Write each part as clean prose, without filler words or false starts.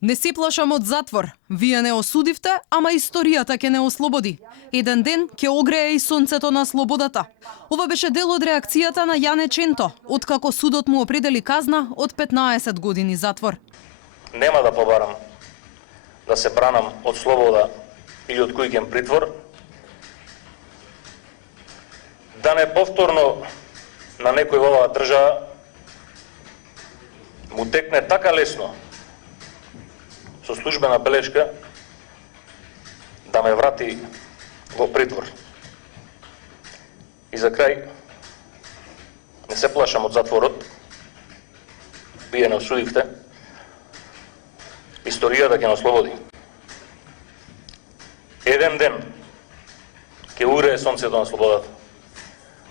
Не се плашам од затвор. Вие не осудивте, ама историјата ќе не ослободи. Еден ден ќе огрее и сонцето на слободата. Ова беше дел од реакцијата на Јане Ченто, откако судот му определи казна од 15 години затвор. Нема да побарам да се бранам од слобода или од кујкен притвор, да не повторно на некој во оваа држава му текне така лесно со службена белешка да ме врати во притвор. И за крај, не се плашам од затворот, вие не осудивте, историјата ќе нас ослободи. Еден ден ќе угрее сонцето на слободата.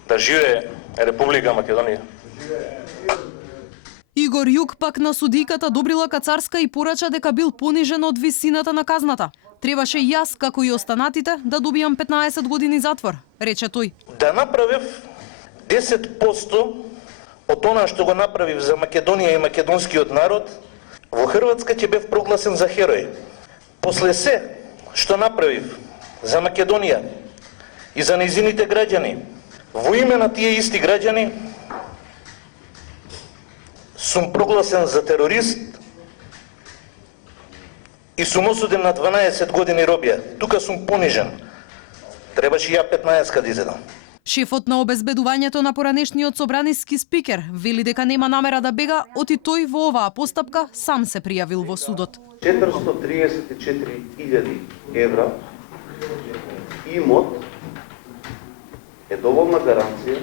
Да живее Република Македонија. Игор Јук пак на судијката Добрила Кацарска и порача дека бил понижен од висината на казната. Требаше и јас, како и останатите, да добијам 15 години затвор, рече тој. Да направив 10% од она што го направив за Македонија и македонскиот народ, во Хрватска ќе бев прогласен за херој. После се што направив за Македонија и за нејзините граѓани, во име на тие исти граѓани, сум прогласен за терорист и сум осуден на 12 години робија. Тука сум понижен. Требаше ја 15 да изедам. Шефот на обезбедувањето на поранешниот собраниски спикер вели дека нема намера да бега, оти тој во оваа постапка сам се пријавил во судот. 434.000 евра имот е доволна гаранција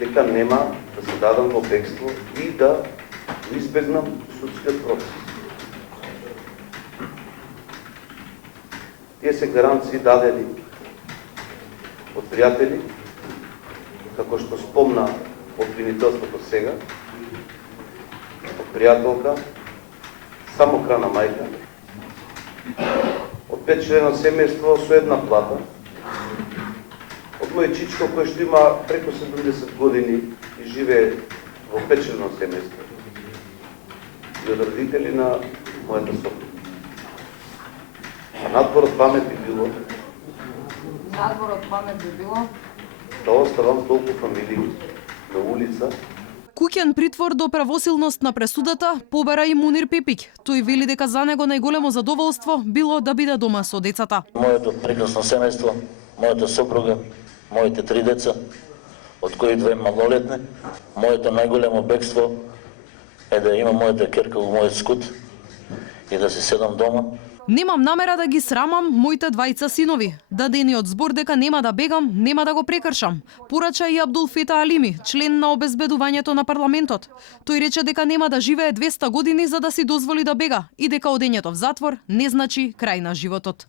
дека нема да се дадам во бегство и да избегнам судскиот процес. Тие се гаранции дадени од пријатели, како што спомна обвинителството сега, од пријателка, самохрана мајка, од 5-члено семејство со една плата, од мој чичко кој што има преку 70 години и живее во 5-члено семејство, и од родители на мојата сопруга. А надвор од памет би било да оставам толку фамилии на улица. Куќен притвор до правосилност на пресудата побара и Мунир Пепиќ. Тој вели дека за него најголемо задоволство било да биде дома со децата. Моето прекрасно семејство, мојата сопруга, моите 3 деца, од кои 2 малолетни, моето најголемо бегство е да имам мојата керка во мојот скут и да се седам дома. Немам намера да ги срамам моите 2 синови. Дадениот збор дека нема да бегам, нема да го прекршам. Порача и Абдул Фета Алими, член на обезбедувањето на парламентот. Тој рече дека нема да живее 200 години за да си дозволи да бега и дека одењето в затвор не значи крај на животот.